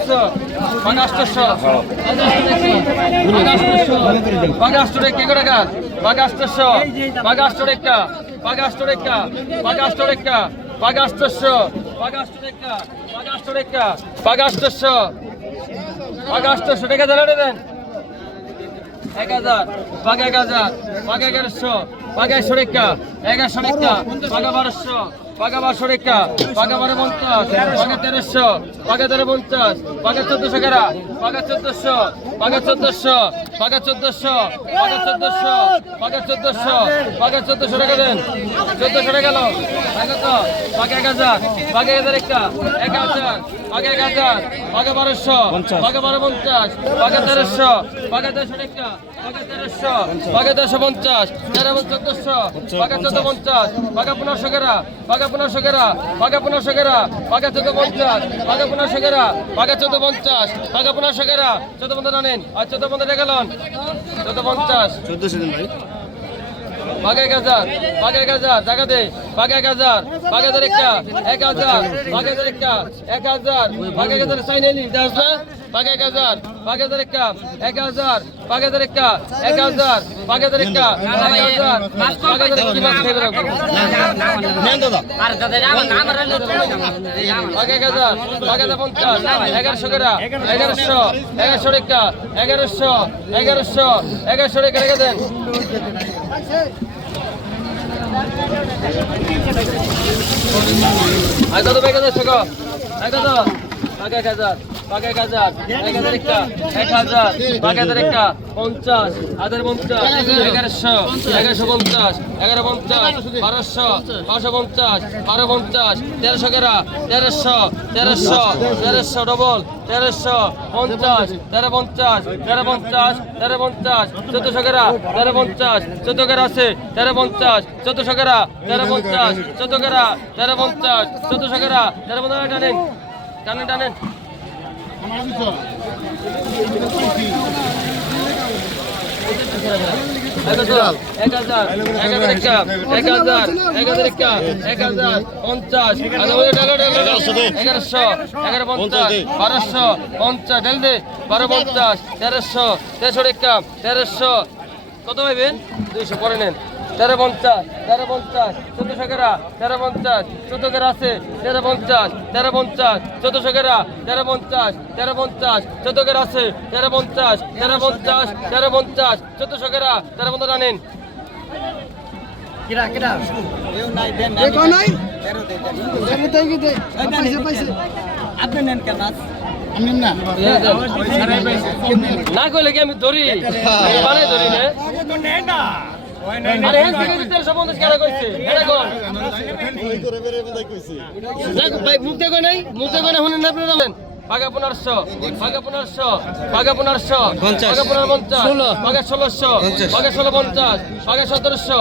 আষ্টশো বাঘা আষ্ট রেখা করে গাছ। আষ্ট রেখা বাঘা আষ্টশো বাঘা আষ্ট রেখা বাঘা আষ্ট রেখা বাঘা আষ্টশো বাঘা আষ্টশো রেখা দিলে দেন। এক হাজার বাঘা এক হাজার বাঘা এগারোশো বাঘা একশো রেখা এগারোশো রেখা, বাঘা বারোশো। বাঘা বারোশো পাকা বারো পঞ্চাশ বাঘা তেরোশো বাঘা তেরো পঞ্চাশ বাঘা চোদ্দশো কেরা? বাঘা চোদ্দশো বাঘা চোদ্দশো বাঘা চোদ্দশো বাঘা চোদ্দশো বাঘা চোদ্দশো বাঘা চোদ্দশো টাকা দেন। চোদ্দশো টাকা গেল কত বাঘা এক হাজার এক হাজার একটা এক হাজার বাঘা এক হাজার বারোশো বাঘা বারো পঞ্চাশ বাঘা তেরোশো বাঘা তেরোশো টাকা বাঘা তেরোশো বাঘা তেরোশো পঞ্চাশ তেরো চোদ্দশো বাঘা চোদ্দ পঞ্চাশ। বাঘা পনেরোশো কেরা বাঘা পনেরোশো কেরা বাঘা পনেরোশো বাঘা চোদ্দ পঞ্চাশ বাঘা পনেরোশো বাঘা চোদ্দ পঞ্চাশ বাঘা পনেরোশো কেরা চোদ্দ পঞ্চাশ আনেন আর চোদ্দ পঞ্চাশ টাকা লন চোদ্দ পঞ্চাশ চোদ্দশো ভাই বাঘা হাজার বাঘা জায়গা দে। বাঘা হাজার বাঘা হাজার একটা, এক হাজার। বাঘা হাজার এক হাজার। বাঘা সাইন এলি দাস বাঘা এক হাজার বাঘা হাজার এক হাজার বাঘা হাজার এক হাজার বাঘা হাজার এক এক হাজার বাঘা হাজার পঞ্চাশ এগারোশো কেরা এগারোশো এগারোশো এগারোশো এগারোশো রেখা রেখে দেন আয় কত বেগে যাচ্ছে গো আয় কত বাঘ এক হাজার একটা, এক হাজার পঞ্চাশ পঞ্চাশ, এগারোশো এগারোশো পঞ্চাশ, এগারো পঞ্চাশ, বারোশো পঞ্চাশ, বারো পঞ্চাশ, তেরোশো কেরা তেরোশো তেরোশো তেরোশো ডবল তেরোশো পঞ্চাশ, তেরো পঞ্চাশ তেরো পঞ্চাশ তেরো পঞ্চাশ, চোদ্দশো কেরা তেরো পঞ্চাশ চোদ্দ কেরা আছে, তেরো পঞ্চাশ, চোদ্দশো কেরা তেরো পঞ্চাশ চোদ্দ তেরো পঞ্চাশ, চোদ্দশো কেরা তেরো পঞ্চাশ, টানেন টানেন টানেন। বারোশো পঞ্চাশ ঢেল দে বারো পঞ্চাশ তেরোশো তেরোশো একটা তেরোশো কত পাইবেন দুইশো পরে নেন। তেরো পঞ্চাশ তেরো পঞ্চাশ চোদ্দশো কেরা তেরো পঞ্চাশ চোদ্দ কেরা আছে তেরো পঞ্চাশ তেরো পঞ্চাশ চোদ্দশো কেরা তেরো পঞ্চাশ তেরো পঞ্চাশ চোদ্দ কেরা আছে তেরো পঞ্চাশ তেরো পঞ্চাশ তেরো পঞ্চাশ চোদ্দশো কেরা তেরো পঞ্চাশ আনেন আপনি নেন কেন না কইলে কি আমি ধরি বানাই ধরি নে পনেরোশো পনেরোশো পনেরোশো পনেরো পঞ্চাশ ষোলোশো ষোলো পঞ্চাশ সতেরোশো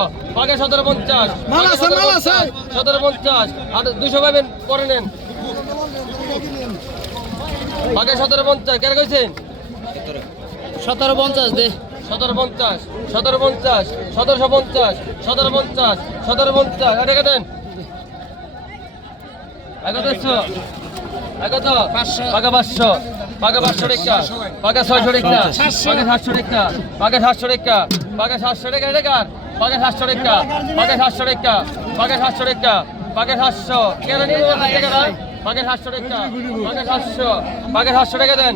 সতেরো পঞ্চাশ। সতেরো পঞ্চাশ আর দুশো পাবেন করে নেন। সতেরো পঞ্চাশ কেন কইছেন? সতেরো পঞ্চাশ দে। সতেরো পঞ্চাশ সতেরো পঞ্চাশ সতেরোশো পঞ্চাশ সতেরো পঞ্চাশ সতেরো পঞ্চাশ। এটা কেটেন এগারোশো এগারো পাকা পাঁচশো। পাকা পাঁচশো রেখা পাকা ছয়শো রেখা পাকা সাতশো রেখা পাকা সাতশো রেখা পাকা সাতশো রেখা কার? পাকা সাতশো রেখা পাকা সাতশো রেখা পাকা সাতশো রেখা পাকা সাতশো। কেন দেন পাকা সাতশো রেখা পাকা সাতশো। পাকা সাতশো দেন।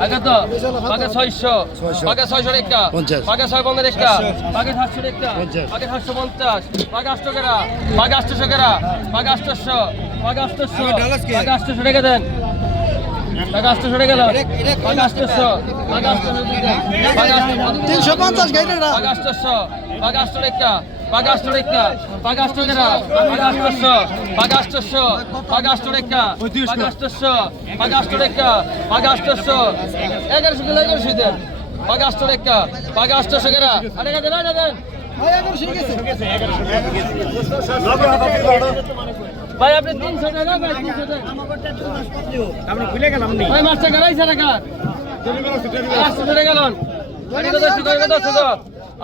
পাকা তো ছয়শো পঞ্চাশ। পাকা ছয় পনেরো সাতশো রেখা পঞ্চাশ। সাতশো পঞ্চাশ পাকা আটশো কেরা পাকা আটশো কেরা পাকা আটশো পাকা আটশো পাকা আটশো রেখে দেন। তিনশো পঞ্চাশ রেখা পাগাস্ট রেখা পাগাস্ট কেরা পাগাস্টশো পাগাস্টশো পাগাস্ট রেখা পাগাস্টশো পাগাস্ট রেখা পাগাস্টশো এগারোশো কিলো এগারোশো দেন। পাগাস্ট রেখা পাগাস্টশো কেরা আরে দেন আরে দেন। ভাই গেছে। আপনি তিনশো টাকা ভাই তিনশো টাকা আমরা ভুলে গেলাম নি। ভাই মাছটা গেলাইছে টাকা আটশো টাকা।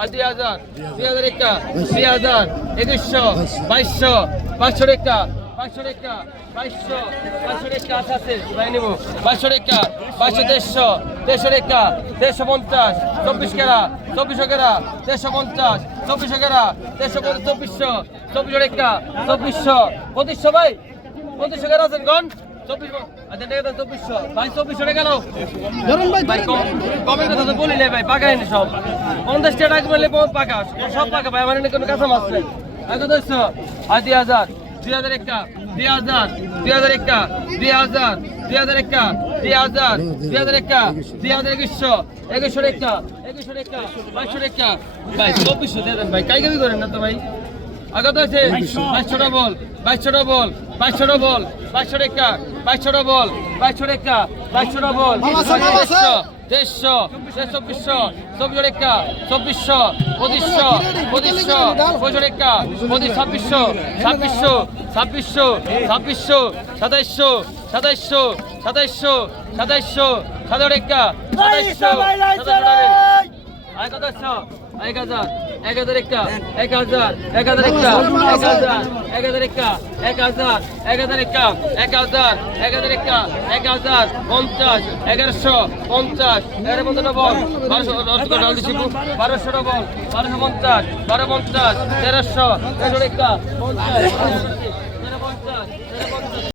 দুই হাজার দুই হাজার একটা দুই হাজার একুশশো, বাইশশো বাইশশো টাকা বাইশশো টাকা বাইশশো বাইশশো টাকা আছে আছে ভাই নেব। বাইশশো টাকা বাইশশো, দেড়শো দেড়শো টাকা দেড়শো পঞ্চাশ, চব্বিশ কেরা চব্বিশশো কেরা দেড়শো পঞ্চাশ, চব্বিশশো কেরা দেড়শো চব্বিশশো চব্বিশশো টাকা চব্বিশশো, পঁচিশশো, ভাই, পঁচিশশো কেরা আছেন গন দুই হাজার একটা দুই হাজার দুই হাজার একটা দুই হাজার দুই হাজার একটা দুই হাজার দুই হাজার একটা দুই হাজার একুশশো একুশশো একটা একুশশো একটা বাইশশো একটা ভাই চব্বিশশো, দিয়ে দেন ভাই। কাই করেন না তো ভাই? আগত আছে বাইশশো ডবল বাইশশো ডবল বাইশশো ডবল বাইশশো টাকা বাইশশো ডবল বাইশশো টাকা বাইশশো ডবল মামা স্যার, মামা স্যার। দেড়শো চব্বিশশো চব্বিশ টাকা চব্বিশশো পঁচিশশো পঁচিশশো পঁচিশ টাকা পঁচিশ ছাব্বিশশো ছাব্বিশশো ছাব্বিশশো ছাব্বিশশো সাতাইশশো সাতাইশশো সাতাইশশো সাতাইশশো সাতাশ টাকা সাতাইশশো সাতাইশশো আয় কত এক হাজার এক হাজার একটা এক হাজার এক হাজার একটা এক হাজার এক হাজার একটা এক হাজার এক হাজার একটা এক হাজার এক হাজার একটা এক হাজার পঞ্চাশ এগারোশো পঞ্চাশ এগারো পঞ্চাশ ডবল বারোশো বারোশো ডবল বারোশো পঞ্চাশ বারো পঞ্চাশ তেরোশো তেরোশো একটা পঞ্চাশ তেরো পঞ্চাশ তেরো পঞ্চাশ।